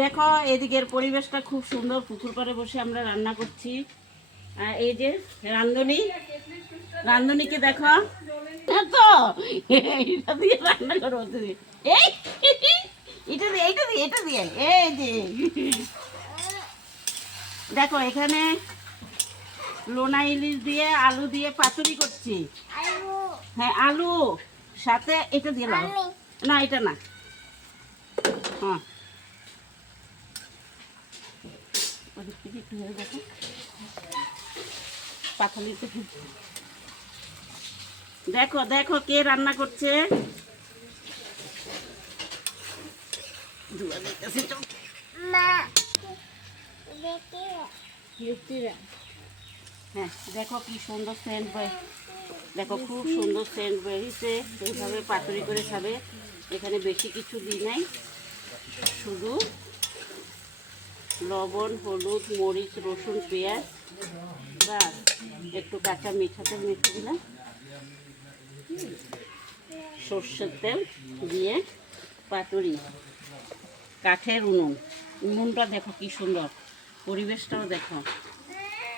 দেখো এদিকের পরিবেশটা খুব সুন্দর, পুকুর পাড়ে বসে আমরা রান্না করছি। আর এই যে রান্ধনীকে দেখো তো এটা দিয়ে রান্না করো, এই এটা দিয়ে এই যে দেখো এখানে লোনা ইলিশ দিয়ে আলু দিয়ে পাতুরি করছি। হ্যাঁ আলু সাথে এটা দিয়ে লাগাও, না এটা না, হ্যাঁ ওদিক থেকে একটু হয়ে দেখো পাথালিতে। দেখো দেখো কে রান্না করছে, ধোয়া দিতেছে তো। হ্যাঁ দেখো কি সুন্দর সেন্ট বয়, দেখো খুব সুন্দর সেন্ট বেরিয়েছে। এইভাবে পাতুরি করে খাবে। এখানে বেশি কিছু দিই নাই, শুধু লবণ, হলুদ, মরিচ, রসুন, পেঁয়াজ, বাস একটু কাঁচা মিঠাতে মেখে দিলাম, সর্ষের তেল দিয়ে পাতুরি। কাঠের উনুনটা দেখো কি সুন্দর, পরিবেশটাও দেখো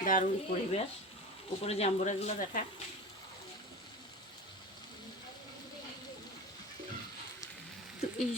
দারুণ পরিবেশ। উপরে জাম্বুরাগুলো দেখা, তো এই